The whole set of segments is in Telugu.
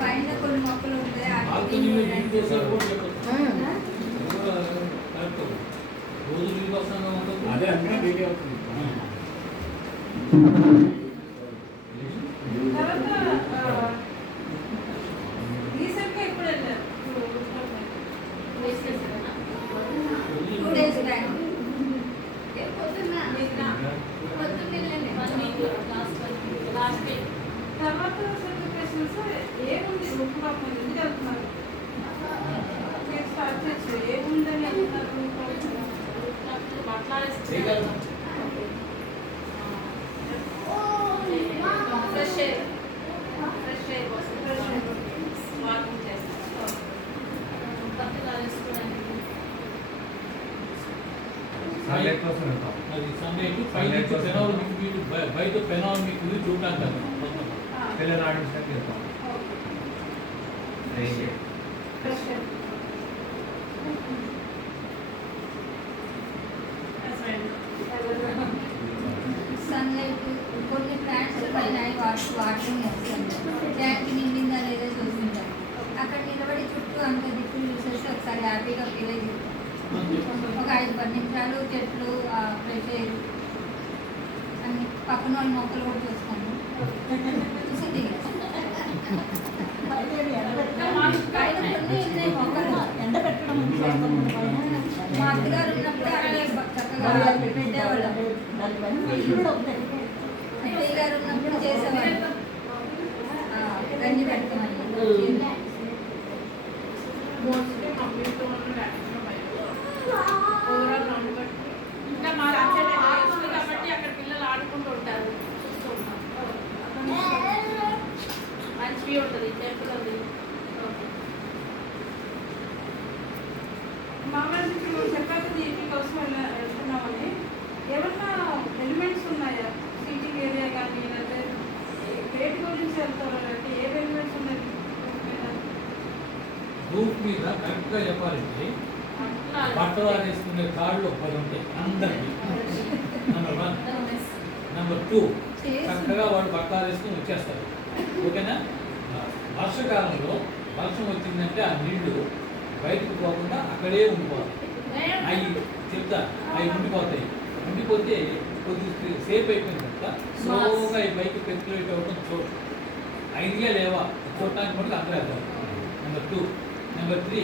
పైన కొన్ని మొక్కలు ఉంటాయి అదే అన్నీ డైలీ అవుతుంది. రీసెంట్గా ఇప్పుడు వెళ్ళారు 2 days బ్యాక్ తర్వాత సెలబ్రేషన్స్ ఏముంది గ్రూప్ ఆఫ్ ఎందుకు వెళ్తున్నారు స్టార్ట్ చేయొచ్చు ఏముందని వెళ్తున్నారు ఫ్రెష్ ఎయిర్ వాకింగ్ చేస్తారు బయట పెనాల్ మీకు చూడటానికి పిల్లలు ఆడించడానికి వెళ్తాం. సన్లైట్ కొన్ని ప్లాంట్స్ పైన వాటరింగ్ వేస్తాను ట్యాంక్ నిండిందా లేదా చూస్తుంటాను అక్కడ నిలబడి చుట్టూ అంత దిక్కులు చూసేసి ఒకసారి హ్యాపీగా ఫీల్ అయ్యి ఒక 5-10 నిమిషాలు చెట్లు ఫ్రెష్ ఎయిర్ అన్ని పక్కన వాళ్ళ మొక్కలు కూడా చూస్తాను చూసింది మా అత్తగారు ఉన్నప్పుడు అక్కడ చక్కగా పెట్టేవాళ్ళం అత్తయ్య గారు ఉన్నప్పుడు చేసేవాళ్ళం గంజి పెడతామని ఇంకా మా కాబట్టి అక్కడ పిల్లలు ఆడుకుంటూ ఉంటారు చూస్తూ ఉంటాం మంచి వ్యూ ఉంటుంది టెంపుల్ ఉంది మామూలు ఇప్పుడు చెప్పాక దీనికి కోసం వెళ్తున్నామని ఏమన్నా ఎలిమెంట్స్ ఉన్నాయా సీటింగ్ ఏరియా కానీ లేకపోతే వేటి గురించి వెళ్తారు అంటే ఏ ఎలిమెంట్స్ ఉన్నాయి రూట్ మీద కరెక్ట్గా చెప్పాలంటే బట్టలు వేసుకునే కాళ్ళు 10 ఉంటాయి అందరికీ. నెంబర్ 1. నెంబర్ 2 చక్కగా వాళ్ళు బట్టలు వేసుకుని వచ్చేస్తారు. ఓకేనా? వర్షకాలంలో వర్షం వచ్చిందంటే ఆ నీళ్లు బయటకు పోకుండా అక్కడే ఉండిపోవాలి. అవి చెప్తా అవి ఉండిపోతాయి. ఉండిపోతే కొద్ది సేఫ్ అయిపోయిన తర్వాత స్లోగా ఈ బైక్ పెర్క్యులేట్ అవ్వడం చూడు. ఐడియా లేవా చూడటానికి కూడా అందరూ వెళ్తారు. నెంబర్ 2. నెంబర్ 3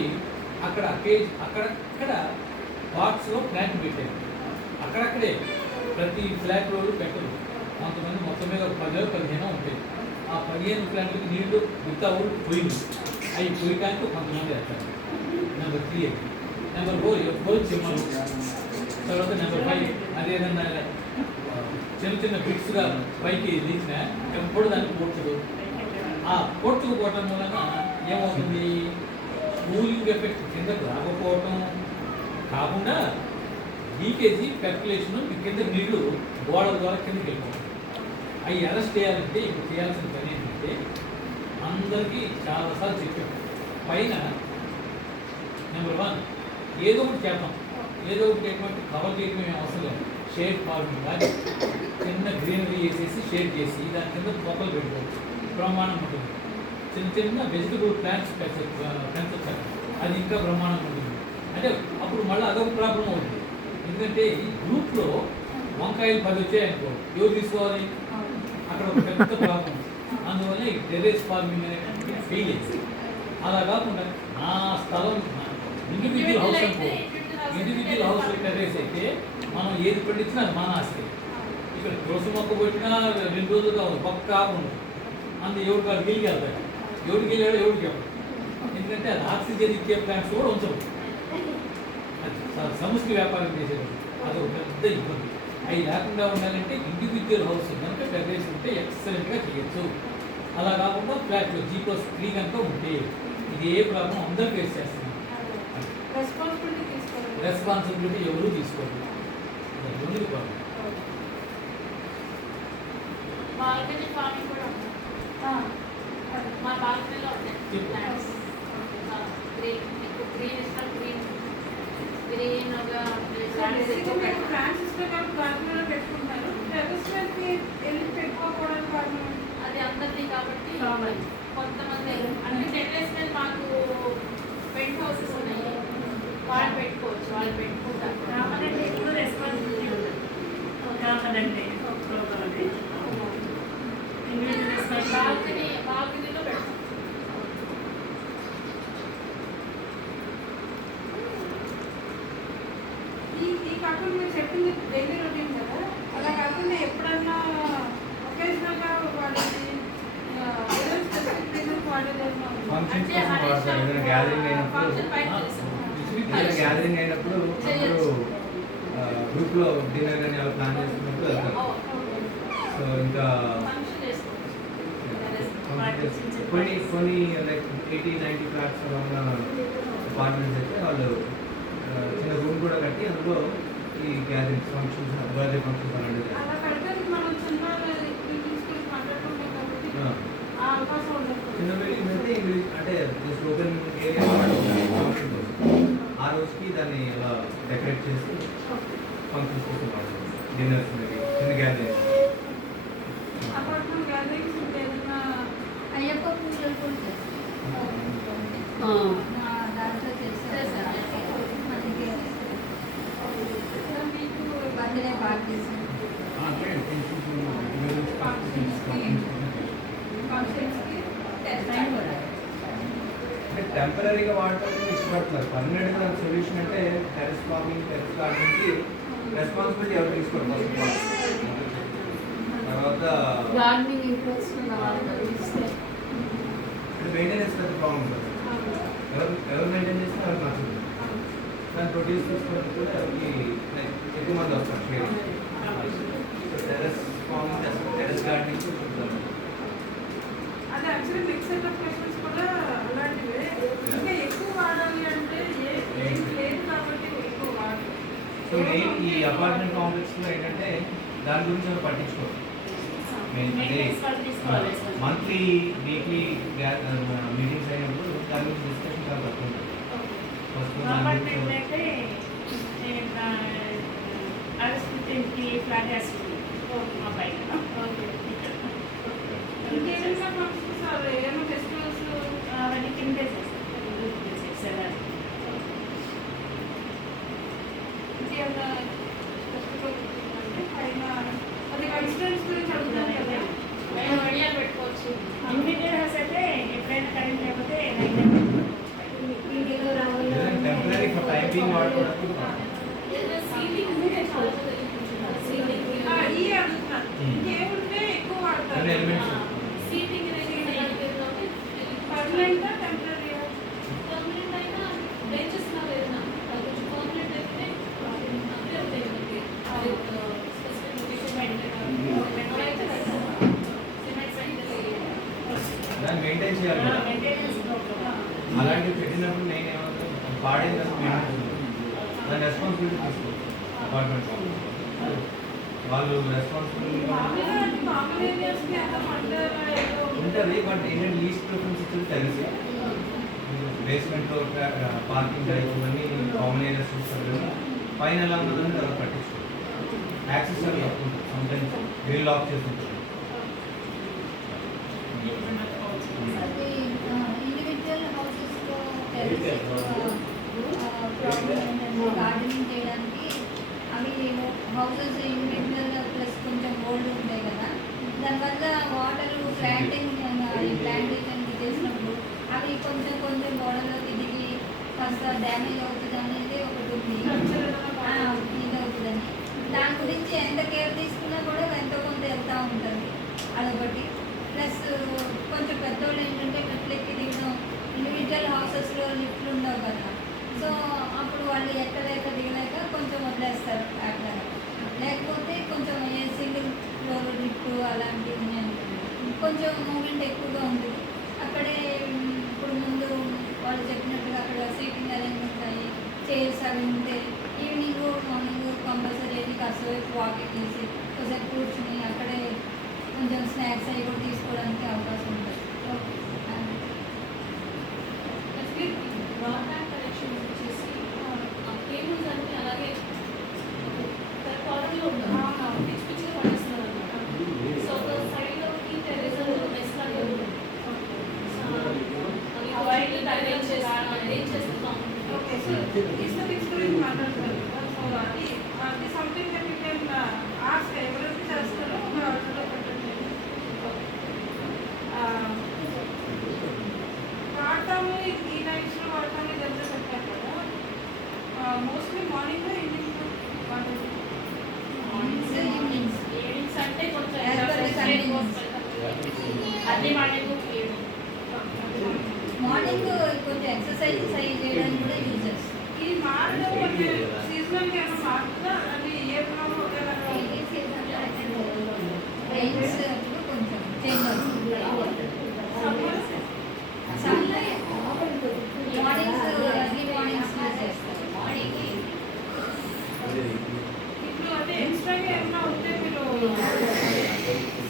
అక్కడక్కడ బాక్స్లో ప్లాంట్ పెట్టారు. అక్కడక్కడే ప్రతి ఫ్లాట్ రోడ్డు పెట్టరు. కొంతమంది మొత్తం మీద 10-15 ఉంటాయి. ఆ 15 ప్లాంట్లకి నీళ్లు వితౌట్ పొయ్యి అవి పొయ్యడానికి కొంతమంది వేస్తారు. నెంబర్ 3. నెంబర్ 4 ఎప్పుడు చిమ్మలు. తర్వాత నెంబర్ 5 అదేదన్నా చిన్న బిట్స్గా పైకి లేచిన ఎప్పుడు దాన్ని పోడ్చదు. ఆ పోడ్చుకుపోవటం వలన ఏమవుతుంది? కూలింగ్ ఎఫెక్ట్ కిందకు రాకపోవటం కాకుండా లీకేజీ పెర్క్యులేషన్ కింద నీళ్లు గోడల ద్వారా కిందకి వెళ్ళిపోవడం. అవి అరెస్ట్ చేయాలంటే ఇప్పుడు చేయాల్సిన పని ఏంటంటే అందరికీ చాలాసార్లు చెప్పాం. పైన నెంబర్ 1 ఏదో ఒకటి చేద్దాం. ఏదో ఒకటి ఎటువంటి కవర్ చేయడం ఏమి అవసరం లేదు. షేడ్ ఫార్మింగ్ కానీ చిన్న గ్రీనరీ వేసేసి షేడ్ చేసి దాని కింద మొక్కలు పెట్టుకోవచ్చు. బ్రహ్మాండం ఉంటుంది. చిన్న వెజిటబుల్ ప్లాంట్స్ పెంచొచ్చు. అది ఇంకా బ్రహ్మాండం ఉంటుంది. అంటే అప్పుడు మళ్ళీ అదొక ప్రాబ్లం అవుతుంది. ఎందుకంటే ఈ గ్రూప్లో వంకాయలు 10 వచ్చాయనుకో ఎవరు తీసుకోవాలి? అక్కడ ఒక పెద్ద ప్రాబ్లం. అందువల్ల ఈ టెర్రస్ ఫార్మింగ్ అనేది ఫెయిల్ అయింది. అలా కాకుండా నా స్థలం ఇండివిజువల్ హౌస్ అనుకో, ఇండివిజువల్ హౌస్ టెర్రస్ అయితే మనం ఏది పండించినా అది మన ఆశ్రయం. ఇక్కడ తులసి మొక్క పెట్టినా 2 రోజులు కావాలి, పక్క ఉండదు. అందులో ఎవరికి వాడు గిలికి వెళ్తాడు. ఎవరికి వెళ్ళాడో ఎవరికి చెప్పడు. ఎందుకంటే అది ఆక్సిజన్ ఇచ్చే ప్లాంట్స్ కూడా ఉంచవు. సముద్ర వ్యాపారం చేసేది అదొక పెద్ద ఇబ్బంది. అవి లేకుండా ఉండాలంటే ఇండివిజువల్ హౌస్ కనుక టెర్రస్ ఉంటే ఎక్సలెంట్గా చేయొచ్చు. అలా కాకుండా ఫ్లాట్లో G+3 కనుక ఉంటే ఇది ఏ ప్రాబ్లం అందరూ ఫేస్ చేస్తున్నారు. రెస్పాన్సిబిలిటీ ఎవరు తీసుకోరు. ముందుకు ప్రాబ్లం బాల్కనీ ఫార్మింగ్ కూడా ఉంది. మా బాల్కనీలో ఉంటాయి ప్లాంట్స్. గ్రీన్ ఇష్టం గ్రీన్గా ప్లాంట్స్ ఇష్టం కాబట్టి బాల్కనీలో పెట్టుకుంటారు. టెర్రస్ వెళ్ళి పెట్టుకోకపోవడానికి కారణం అది అందరిది కాబట్టి Common. కొంతమంది అంటే జనరేషనల్ మాకు పెంట్ హౌసెస్ ఉన్నాయి, వాళ్ళు పెట్టుకోవచ్చు, వాళ్ళు పెట్టుకుంటారు. కామన్ అంటే ఎక్కువ రెస్పాన్సిబిలిటీ ఉంటుంది. కామన్ అంటే ప్రాబ్లం అది ఇండివిజువల్ రెస్పాన్సిబిలిటీ. బాల్కనీలో పెడతాం. ఈ కాకుండా మీరు చెప్పింది డైలీ రొటీన్ కదా, అలా కాకుండా ఎప్పుడన్నా ఒకేషనల్గా వాళ్ళకి ఏదో స్పెసిఫిక్ రీజన్ వాడేదేమో ఫంక్షన్స్ అంటే కోసం వాడతారు. ఏదైనా గ్యాదరింగ్ అయినప్పుడు ఫంక్షన్ పైన చేస్తాం. ఏదైనా గ్యాదరింగ్ అయినప్పుడు అందరూ గ్రూప్లో డిన్నర్ కానీ అలా ప్లాన్ చేసుకున్నప్పుడు వెళ్తారు. సో ఇంకా ఫంక్షన్ చేసుకోవచ్చు. కొన్ని లైక్ 80-90 ఫ్లాట్స్ ఉన్న అపార్ట్మెంట్స్ అయితే వాళ్ళు చిన్న రూమ్ కూడా కట్టి అందులో ఈ గ్యాదరింగ్స్ ఫంక్షన్స్ బర్త్డే ఫంక్షన్స్ అలాంటివి అలా కడితే మనం చిన్న తీసుకుని మాట్లాడుకుంటాం కాబట్టి ఆ అవకాశం ఉండదు. చిన్న బిల్డింగ్స్ అయితే ఇంగ్లీష్ అంటే జస్ట్ ఓపెన్ ఏరియా ఆ రోజుకి దాన్ని అలా డెకరేట్ చేసి ఫంక్షన్స్ కోసం వాడతారు. డిన్నర్స్ చిన్న గ్యాదరింగ్. అపార్ట్మెంట్ గ్యాదరింగ్స్ ఉంటే ఏదైనా అయ్యప్ప పూజలు కూడా చేస్తారు. నా దాంట్లో చేస్తారు. మనకి మీకు బర్త్డే పార్టీస్ ఫంక్షన్స్కి టైం కూడా అంటే టెంపరీగా వాడటానికి ఇష్టపడుతున్నారు. పర్మనెంట్ దాని సొల్యూషన్ అంటే టెరెస్ ఫార్మింగ్, టెరెస్ గార్డెన్కి రెస్పాన్సిబిలిటీ ఎవరు తీసుకోరు ఫస్ట్ ఆఫ్ ఆల్. తర్వాత గార్డెనింగ్ ఇంట్రెస్ట్ ఉన్న వాళ్ళకి ఇస్తే మెయింటెనెన్స్ పెద్ద ప్రాబ్లం ఉంటుంది. ఎవరు మెయింటైన్ చేస్తే ఎవరికి నచ్చుతుంది. దాన్ని ప్రొడ్యూస్ చేసుకోవడానికి కూడా ఎవరికి ఎక్కువ మంది వస్తారు share. So terrace farming terrace gardening చూద్దాం. అది యాక్చువల్లీ మిక్సర్ క్వశ్చన్స్ కూడా అలాంటివే. ఇంకా ఎక్కువ వాడాలి అంటే ఏం లేదు కాబట్టి ఎక్కువ వాడాలి. సో మెయిన్ ఈ అపార్ట్మెంట్ కాంప్లెక్స్లో ఏంటంటే దాని గురించి ఎవరు పట్టించుకోరు. మెయింటెనెన్స్ వాళ్ళు తీసుకోవాలి. మంత్లీ వీక్లీ మీటింగ్స్ అయినప్పుడు దాని గురించి డిస్కషన్ చాలా తక్కువ ఉంటుంది. ఫస్ట్ అపార్ట్మెంట్ అయితే అరస్కి ఫ్లాట్ వేస్తుంది మా పైన. ఇంకేమైనా ఫంక్షన్స్ ఏమైనా ఫెస్టివల్స్ అవన్నీ కింద చేసేస్తారు. ఇంకేమైనా ఫెస్టివల్ అంటే పైన అది కన్స్టెంట్స్ గురించి అడుగుతాం కదా. పైన వడియాలు పెట్టుకోవచ్చు. ఇండివిజువల్ హౌస్ అయితే ఎప్పుడైనా కరెంట్ లేకపోతే ఇంటిలో రావాలి టెంపరీ ఫర్ టైం బీయింగ్ వాడుకోవడానికి ఏదైనా సీలింగ్ ఉంటే చాలా సీలింగ్ ఈ అడుగుతున్నాను. ఇంకేముంటే ఎక్కువ వాడతారు. అన్ని elements seating permanent temporary permanent అయినా బెంచెస్ లాగా ఏదైనా కొంచెం పర్మనెంట్ అయితే అంతే ఉంటాయి మనకి. స్పెసిఫిక్ లొకేషన్ అయితే సిమెంట్ దాన్ని మెయింటైన్ చేయాలి కదా. మెయింటెనెన్స్ అలాంటివి పెట్టినప్పుడు నేను ఏమవుతుంది పాడైన దాని రెస్పాన్సిబిలిటీ తీసుకోవచ్చు. అపార్ట్మెంట్ వాళ్ళు రెస్పాన్సిబిలిటీ మామూలు ఏరియాస్కి అంత ఫండ్ ఏదో ఉంటుంది. బట్ ఏంటంటే లీస్ట్ ప్రిఫరెన్స్ ఇచ్చేది తెలిసి బేస్మెంట్లో పార్కింగ్ ఇవన్నీ కామన్ ఏరియాస్ చూస్తారు కానీ పైన ఎలా ఉన్నదని ఎవరు పట్టించుకోరు. యాక్సెస్ అవి తక్కువ ఉంటుంది. సమ్టైమ్స్ వీల్ లాక్ చేసి ఉంటుంది. అది ఇండివిజువల్ హౌసెస్లో టెరెస్ ప్రాబ్లం ఏంటంటే గార్డెనింగ్ చేయడానికి అవి హౌసెస్ ఇండివిజువల్గా ప్లస్ కొంచెం ఓల్డ్ ఉంటాయి కదా, దానివల్ల వాటర్ ప్లాంటేషన్ చేసినప్పుడు అవి కొంచెం కొంచెం గోడలోకి దిగి కాస్త డ్యామేజ్ అవుతుంది అనేది ఒకటి ఉంది. ఇది అవుతుందని దాని గురించి ఎంత కేర్ తీసుకున్నా కూడా ఎంతో కొంత వెళ్తూ ఉంటుంది. అదొకటి. ప్లస్ కొంచెం పెద్దోళ్ళు ఏంటంటే మెట్లెక్కి దిగడం, ఇండివిజువల్ హౌసెస్లో లిఫ్ట్లు ఉండవు కదా, సో అప్పుడు వాళ్ళు ఎక్కలేక దిగలేక కొంచెం వదిలేస్తారు అట్లా. లేకపోతే కొంచెం సింగిల్ ఫ్లోర్ లిఫ్ట్ అలాంటివి ఉన్నాయనుకోండి కొంచెం మూమెంట్ ఎక్కువగా ఉంటుంది. అక్కడే ఇప్పుడు ముందు వాళ్ళు చెప్పినట్టుగా అక్కడ సీటింగ్ అరేంజ్మెంట్స్ అయ్యి చైర్స్ అవి ఉంటే ఈవినింగ్ మార్నింగ్ కంపల్సరీ కాసేపు వాకింగ్ చేసి కాసేపు కూర్చుని అక్కడే కొంచెం స్నాక్స్ అవి కూడా తీసుకోవడానికి అవకాశం ఉంటుంది. బ్రాడ్బ్యాండ్ కనెక్షన్ వచ్చేసి ఆ కేబుల్స్ అన్నీ అలాగే కార్నర్లో ఉంటాయి. పిచ్చి పిచ్చిగా పడేస్తున్నారు అనమాట. సో ఒక సైడ్లో టెరెస్ అరేంజ్ చేస్తాం. ఓకే, సో ఈస్థెటిక్స్ గురించి మాట్లాడుతారు కదా, సో అది something that you can ask ఎవరైతే చేస్తారో ఒక ఆర్డర్లో పెట్టండి. వాడతాము ఈ టైమ్స్లో వాడతాము ఇదంతా చెప్పారు కదా, మోస్ట్లీ మార్నింగ్ ఈవినింగ్ వాడతాము. ఈవినింగ్స్ అంటే కొంచెం As per the convenience. అన్ని మార్నింగ్ ఈవినింగ్. మార్నింగ్ కొంచెం ఎక్సర్సైజెస్ అయ్యి చేయడానికి కూడా యూజ్ చేస్తాం. ఇది మారడం అంటే సీజనల్గా ఏమైనా మారుతుందా, అది ఏ ప్రాబ్లం రైన్స్ అప్పుడు కొంచెం చేంజ్ అవుతుంది. మార్నింగ్స్ ఎర్లీ మార్నింగ్స్ యూజ్ చేస్తాం. ఇప్పుడు అంటే ఎక్స్ట్రాగా ఏమైనా ఉంటే మీరు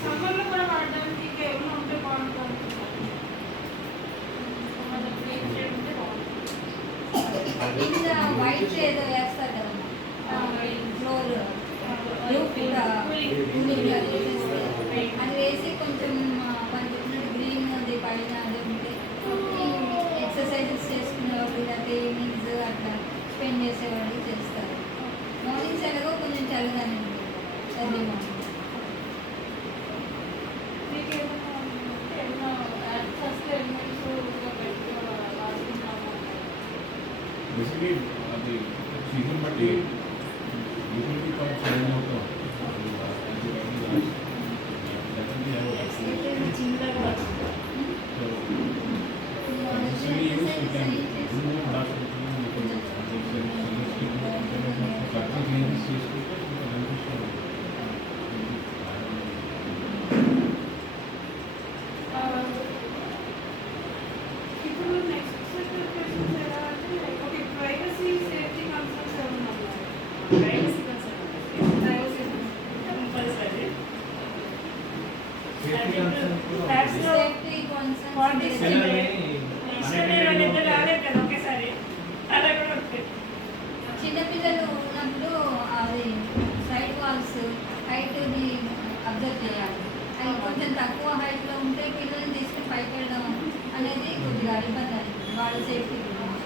సమ్మర్లో కూడా వాడడానికి ఇంకా ఏమైనా ఉంటే బాగుంటుంది. కింద వైట్ ఏదో వేస్తారు కదమ్మా, ఫ్లోర్ కూడా అది వేసి కొంచెం వాళ్ళు చెప్పినట్టు గ్రీన్ అది పైన అది ఉంటే ఎక్సర్సైజెస్ చేసుకునేవాళ్ళు లేకపోతే ఈవినింగ్స్ అట్లా స్పెండ్ చేసేవాళ్ళు చేస్తారు. మార్నింగ్స్ ఎలాగో కొంచెం చల్లగానే ఉంటుంది ఎర్లీ మార్నింగ్. మీకు ఏమైనా ఉంటే ఏమైనా యాడ్ చేస్తే ఎలిమెంట్స్ రాసుకుంటాము. బేసిక్లీ అది సీజన్ బట్టి యూజువల్లీ కొంచెం చేంజ్ అవుతూ చిన్నగా ఇప్పుడు నెక్స్ట్ క్వశ్చన్స్ ఎలా అంటే ఓకే, ప్రైవసీ సేఫ్టీ కన్సర్న్స్ ఏమైనా ఉన్నాయి? Privacy concern privacy compulsory. Safety concern కూడా That's ఉంది. the- సేఫ్టీ కాన్సర్న్స్ పిల్లల్ని ఇష్టమే వాళ్ళిద్దరు రాలేదు కదా ఒకేసారి, అలా కూడా ఉంటుంది. చిన్నపిల్లలు ఉన్నప్పుడు అది సైడ్ వాల్స్ హైట్ని అబ్జర్వ్ చేయాలి. అవి కొంచెం తక్కువ హైట్లో ఉంటే పిల్లల్ని తీసుకుని పైకి వెళ్ళడం అనేది కొద్దిగా ఇబ్బంది అవుతుంది వాళ్ళ సేఫ్టీ గురించి.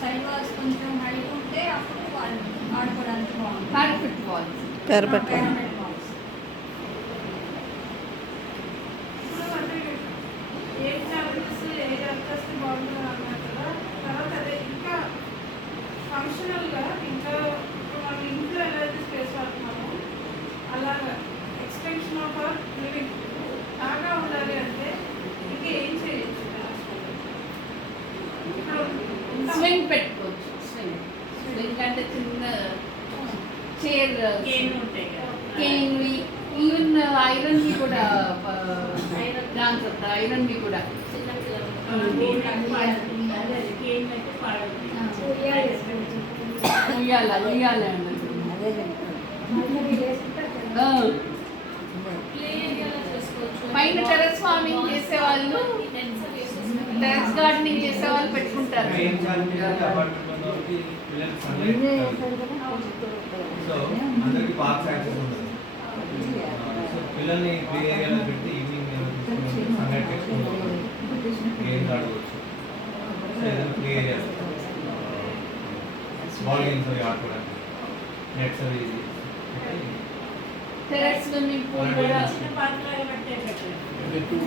సైడ్ వాల్స్ కొంచెం హైట్ ఉంటే అప్పుడు వాళ్ళు ఆడుకోవడానికి బాగుంటుంది. Parapet walls. Parapet walls. ఇప్పుడు అంటే ఏ ఛాలెంజెస్ ఏ చేస్తే బాగుంటుంది అన్నారు కదా, తర్వాత అదే ఇంకా ఫంక్షనల్గా ఇంకా ఇప్పుడు మనం ఇంట్లో ఎలా అయితే స్పేస్ వాడుతున్నామో అలాగా ఎక్స్టెన్షన్ ఆఫ్ అవర్ లివింగ్ బాగా ఉండాలి అంటే ఇంకా ఏం చేయొచ్చు? ఇప్పుడు స్వింగ్ పెట్టుకోవచ్చు. స్వింగ్ అంటే చిన్న చైర్ కేన్ ఉంటాయి కదా. కేన్వి ఈవెన్ ఐరన్వి కూడా డాన్స్ ఐరన్వి కూడా కేన్ అయితే పాడవుతుంది. కేన్ అయితే పాడవుతుంది. ఉయ్యాల ఉయ్యాల అన్నది. ప్లే ఏరియాలో చేసుకోవచ్చు. పైన టెర్రస్ ఫార్మింగ్ చేసేవాళ్ళు టెర్రస్ గార్డెనింగ్ చేసేవాళ్ళు పెట్టుకుంటారు. మెయిన్ ఛాలెంజ్ అంటే అపార్ట్మెంట్ ఉన్నోళ్ళకి పిల్లలకి సన్లైట్ సో అందరికి పార్క్స్ యాక్సెస్ ఉండదు. సో పిల్లల్ని ప్లే ఏరియాలో పెట్టి ఈవినింగ్ తీసుకుని సన్లైట్ తెచ్చుకుంటారు, గేమ్స్ ఆడుకోవచ్చు. సో ఏదైనా ప్లే ఏరియా బాల్ గేమ్స్ అవి ఆడుకోవడానికి నెట్స్ అవి టెర్రస్ స్విమ్మింగ్ పూల్ కూడా చిన్న పార్క్ లాగా పెట్టే పెట్టారు.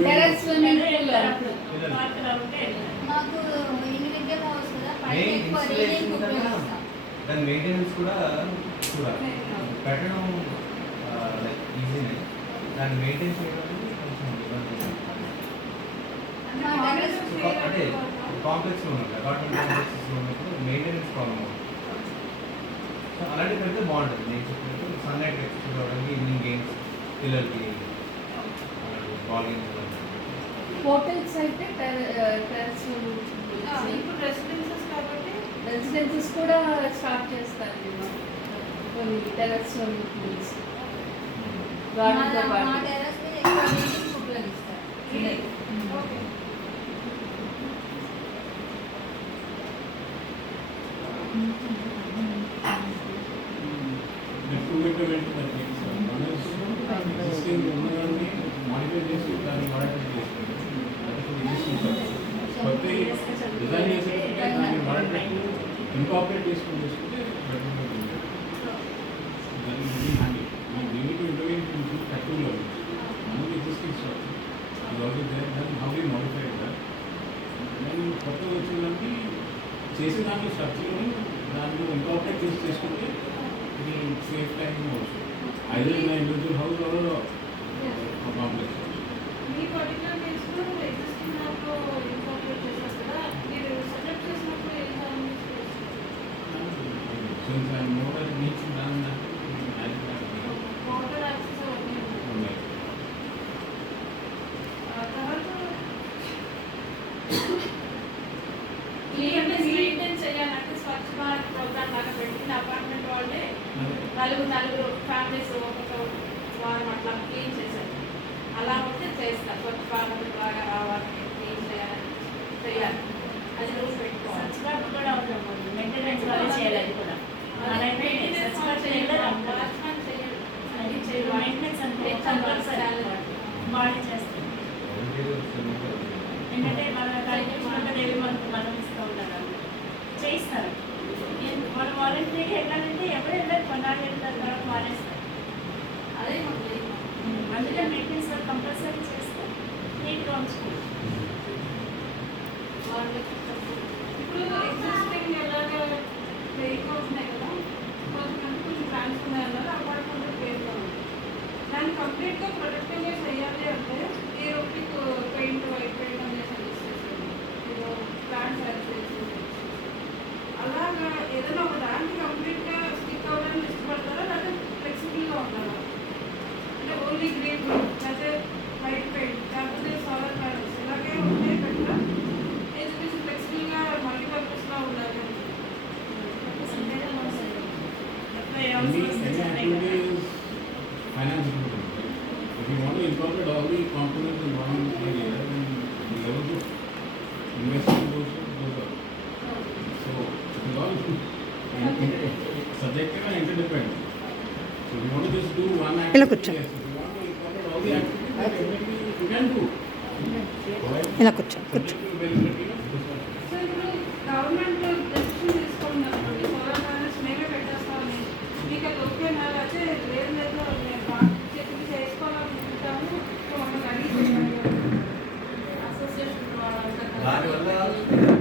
టెర్రస్ స్విమ్మింగ్ పూల్ పార్క్ లా ఉంటే మాకు ఇండివిజువల్ హౌస్ కదా పైన మెయిన్ ఎక్కువ ఇన్స్టలేషన్ రీడింగ్ కూడా ఉపయోగిస్తాం. దాని మెయింటెనెన్స్ కూడా చూడాలి. పెట్టడం లైక్ ఈజీనే, దాన్ని మెయింటైన్ చేయడం అనేది కొంచెం ఇబ్బంది. అంటే కాంప్లెక్స్లో ఉన్నది అపార్ట్మెంట్ కాంప్లెక్సెస్లో ఉన్నప్పుడు మెయింటెనెన్స్ ప్రాబ్లమ్ అవుతుంది. సో అలాంటి పెడితే బాగుంటుంది. నేను చెప్పినట్టు సన్లైట్ ఎక్స్పోజ్ అవ్వడానికి ఈవినింగ్ గేమ్స్ పిల్లలకి బాల్ గేమ్స్ హోటల్స్ అయితే టెర్రస్ ఇప్పుడు రెసిడెన్సెస్ కాబట్టి రెసిడెన్సెస్ కూడా స్టార్ట్ చేస్తారు నేను కొన్ని టెర్రస్ స్విమ్మింగ్ పూల్స్ గార్డెన్తో మా పాటు. టెర్రస్ మీద ఎక్కువ రీడింగ్ ఉపయోగిస్తారు పిల్లలు. ఓకే. ఎగ్జిస్టింగ్ ఉన్నదాన్ని మానిటర్ చేసి దాన్ని మానిటర్ చేస్తుంది. అది కూడా ఎగ్జిస్టింగ్ చేసుకుంటే బెటర్ ఉంటుంది. దాన్ని ఇది handle we need to intervene in at two levels. One is existing structure, is already there, then how we modify that. Then కొత్తగా వచ్చిందంటే చేసే దాంట్లో స్ట్రక్చర్ని దాంట్లో ఇంకాపరేట్ చేసుకుంటే ఇది safe time also either in individual house or complex. మీ పర్టికులర్ కేసులో ఎగ్జిస్టింగ్ దాంట్లో ఇన్కార్పొరేట్ చేశారు కదా, మీరు సెలెక్ట్ చేసినప్పుడు ఏం కావాలి? Since I know that it needs to be done, water access అవన్నీ ఉన్నాయి. తర్వాత మెయింటైన్ చేయాలంటే స్వచ్ఛ భారత్ ప్రోగ్రామ్ లాగా పెట్టిన అపార్ట్మెంట్ వాళ్ళే నలుగురు ఫ్యామిలీస్ ఒక్కొక్క వారం అట్లా క్లీన్ చేశారు. అలా ఉంటే చేస్తారు. స్వచ్ఛ భారత్ లాగా రావాలని క్లీన్ చేయాలి అది రూల్స్ పెట్టుకోవాలి. సబ్స్క్రైబ్ కూడా ఉంటుంది, మెయింటెనెన్స్ కూడా చేయాలి. అది కూడా మెయింటెనెన్స్ అంటే కంపల్సరీ బాడీ చేస్తాం. ఎందుకంటే మన కంటిన్యూస్గా డైలీ మనం ఇస్తూ ఉంటారు, చేయిస్తారు. మన వాలంటీర్కి వెళ్ళాలంటే ఎవరు వెళ్ళారు, కొన్నాళ్ళు వెళ్తారు, తర్వాత మానేస్తారు. అదే అందుకే మెయింటెనెన్స్ వాళ్ళు కంపల్సరీ చేస్తారు, నీట్గా ఉంచుకుంటారు. ఇప్పుడు ఎగ్జిస్టింగ్ ఎలాగ వెహికల్స్ ఉన్నాయి కదా, కొంచెం ప్లాన్స్ ఉన్నాయి అన్నారు, అపార్ట్మెంట్ పేరులో ఉంది. దాన్ని కంప్లీట్గా ప్రొటెక్టివ్గా చేయాలి అంటే మీరు ఒకటి పెయింట్ వైట్ పెయింట్ అనేది సజెస్ట్ చేశారు, మీరు ప్లాంట్స్ యాడ్ చేసి అలాగా ఏదైనా ఒక దానికి కంప్లీట్గా స్టిక్ అవ్వడానికి ఇష్టపడతారా, లేకపోతే ఫ్లెక్సిబుల్గా ఉంటారా? అంటే ఓన్లీ గ్రీన్ లేకపోతే వైట్ పెయింట్ లేకపోతే సోలార్ ప్యానల్స్ ఇలాగే ఉంటే బెటర్, ఎడ్యుకేషన్ ఫ్లెక్సిబుల్గా మల్టీపర్పస్గా ఉండాలి. any activity is financial. If you want to incorporate all the components in one area, then the level of investment goes up. So it is all subjective and interdependent. So if you want to just do one activity, yes. If you want to incorporate all the activities, then definitely you can do. ఇలా కూర్చో Subjective availability of this one. So ఇప్పుడు గవర్నమెంట్ డెసిషన్ తీసుకున్నారు, సోలార్ ప్యానల్స్ మేమే పెట్టేస్తామని, మీకు అది ఓకేనా? అయితే లేదు లేదు మేము చెప్పి చేసుకోవాలనుకుంటాము, సో మమ్మల్ని అడిగి అసోసియేషన్ దానివల్ల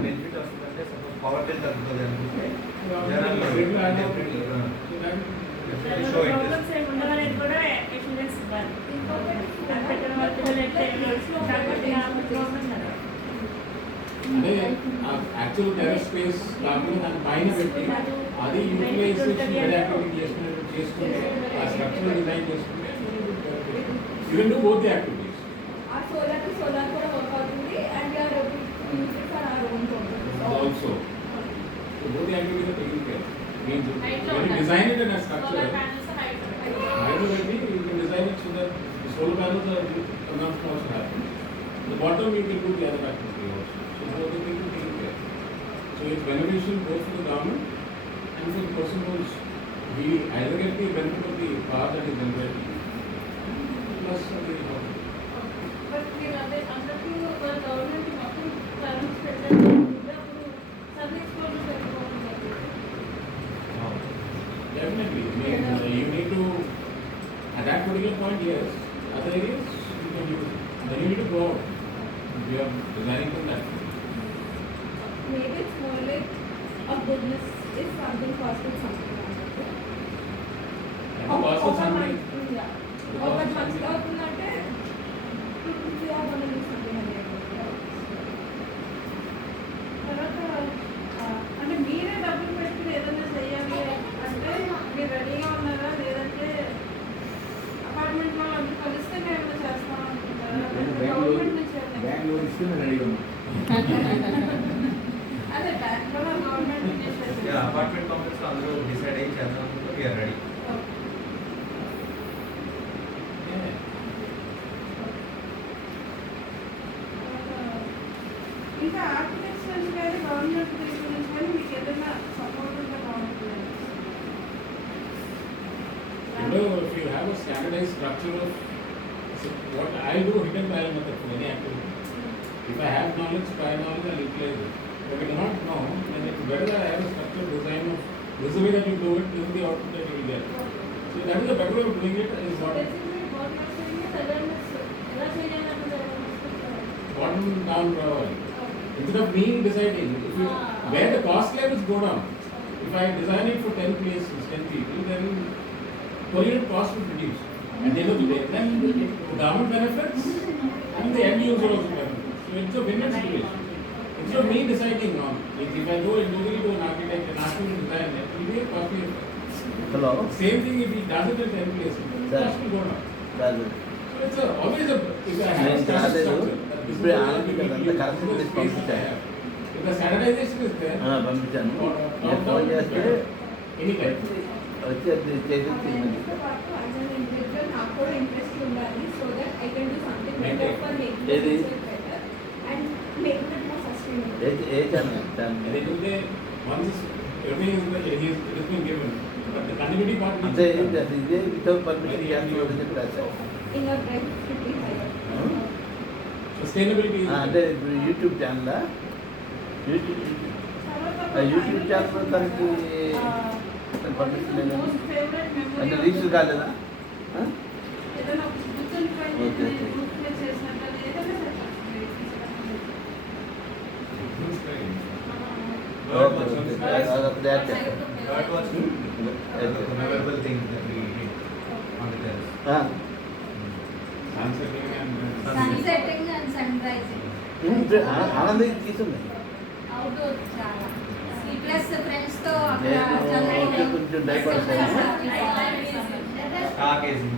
బెనిఫిట్ వస్తుందంటే సపోజ్ పవర్ బిల్ తగ్గుతుంది అనుకుంటే ప్రాబ్లమ్స్ ఏమి ఉండవనేది కూడా ఎక్స్పీరియన్స్ ఇవ్వాలి. అది పెట్టిన వాళ్ళ పిల్లలు అయితే ప్రాబ్లమ్స్ కదా. అంటే యాక్చువల్ టెరెస్ స్పేస్ కాకుండా దాని పైన పెట్టి అది యూటిలైజేషన్ యాక్టివిటీ చేసుకుంటే ఆ స్ట్రక్చర్ డిజైన్ చేసుకుంటే you can do both the activities. ఆ సోలార్ కి సోలార్ కూడా వర్క్ అవుతుంది and you're using for our own purpose also so both the activities are taking care means when you design it in a structure solar panels height hydroelectric you can design it so that the solar panels are consumption also happens. The bottom you can do the other activity also. So both the things are taken care. So it's beneficial both for the government and for the person who's we either get the benefit of the power that is generated plus the house. But మీరు అదే అన్నట్టు గవర్నమెంట్ మొత్తం ప్లాన్స్ పెట్టారు, అప్పుడు సన్ ఎక్స్పోజర్ పెట్టుకోవాలి. Definitely. You need to, at that particular point, yes. Other areas, you can use it. Then you need to go out. We are designing for that. maybe it's more like a goodness is something costing something. And the cost of something. ఒక మంచిగా అవుతుందంటే సంథింగ్ అనేది. తర్వాత అంటే మీరే డబ్బులు పెట్టుకుని ఏదైనా చేయాలి అంటే మీరు రెడీగా ఉన్నారా, లేదంటే అపార్ట్మెంట్ వాళ్ళు అందరూ కలిస్తే మేము ఏమైనా చేస్తాం అనుకుంటారా, గవర్నమెంట్ నుంచి అదే బ్యాంక్లో గవర్నమెంట్ నుంచి అపార్ట్మెంట్ కాంప్లెక్స్ అందరూ డిసైడ్ అయ్యి చేద్దాం అనుకుంటే వీఆర్ రెడీ. ఇంకా ఆర్కిటెక్ట్స్ నుంచి కానీ గవర్నమెంట్ నుంచి కానీ మీకు ఏదైనా సపోర్ట్ ఉంటే బాగుంటుంది. If you have a standardized structure of so what I do hidden trial method for any activity. If I have knowledge, prior knowledge, I'll utilize it. If I do not know, then it's better that I have a structured design of this is the way that you do it, this is the output that you will get. So that is the better way of doing it is what bottom down instead of me deciding if you where the cost levels go down. If I design it for 10 places, 10 people, then per unit cost will reduce. At the end of the day, then the government benefits and the end user also benefits. So it's a win-win situation. Instead of me deciding on if I go individually to an architect and ask him to design it, it will be a costly affair. Hello. Same thing if he does it in 10 places, the cost will go down. Raju So it's always a if I have a నేను standard రాలేదు structure, that this is ఇప్పుడే the way ఆనంద్ we కదా will అంత use కరెక్ట్ the చేసి spaces I పంపించాను have. If the standardization is there, పంపించాను నేను ఫోన్ చేస్తే any kind. వచ్చి అది చేసి తిన్నది దీంతో పాటు as an individual నాకు కూడా ఇంట్రెస్ట్ ఉండాలి so that I can do something better for making ఏది? Better and making it more sustainable. ఏ channel And then today, once everything is it has been given, but the continuity part needs అంటే to ఏంటి come. అది ఇదే వితౌట్ పర్మిషన్ చేయాలని చెప్పి రాశారు in your bright should be higher. Sustainability is అంటే ఇప్పుడు యూట్యూబ్ ఛానల్ యూట్యూబ్ ఛానల్ దానికి పర్మిషన్ లేదు మోస్ట్ ఫేవరెట్ మెమరీ అంటే రీచ్ కాలేదా ఏదైనా గుర్తుండిపోయింది ఓకే, ఓకే. గుర్తుగా చేసినట్టు ఏదైనా ఓకే ఓకే అప్పుడు యాడ్ చేస్తాను That was the memorable things that we did on the terrace. sunsetting and sun setting and sun rising ఆనందం తీసుంది అవుట్డోర్ చాలా ప్లస్ ఫ్రెండ్స్ తో నేను కొంచెం భయపడతాను Star gazing.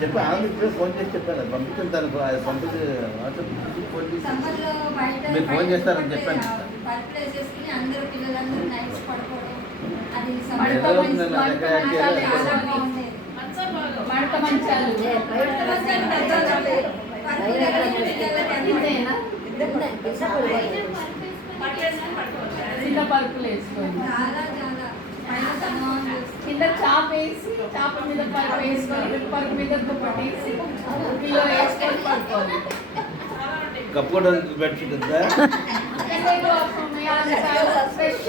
చెప్పి ఆనంద్ ఇప్పుడే ఫోన్ చేసి చెప్పాను పంపించాను తనకు అది పంపించి వాట్సాప్ ఫోన్ చేసి సమ్మర్ లో బయట మీరు ఫోన్ చేస్తారని చెప్పాను. బర్త్డే చేసుకుని అందరూ పిల్లలందరూ నైట్స్ పడుకోవడం అది మడత మంచాలు, మడత మంచాలు చాలా బాగుండేది. మడత మంచాలు ఇంతేనా? చిన్న పరుపులు వేసుకొని చాలా చాలా పైన సన్మానం చేస్తూ కింద చాప వేసి చాప మీద పరుపు వేసుకొని పరుపు మీద దుప్పటేసి పిల్లో వేసుకొని పడుకోవాలి. కప్పుకోవడానికి బెడ్షీట్ ఉందా ఫ్రెష్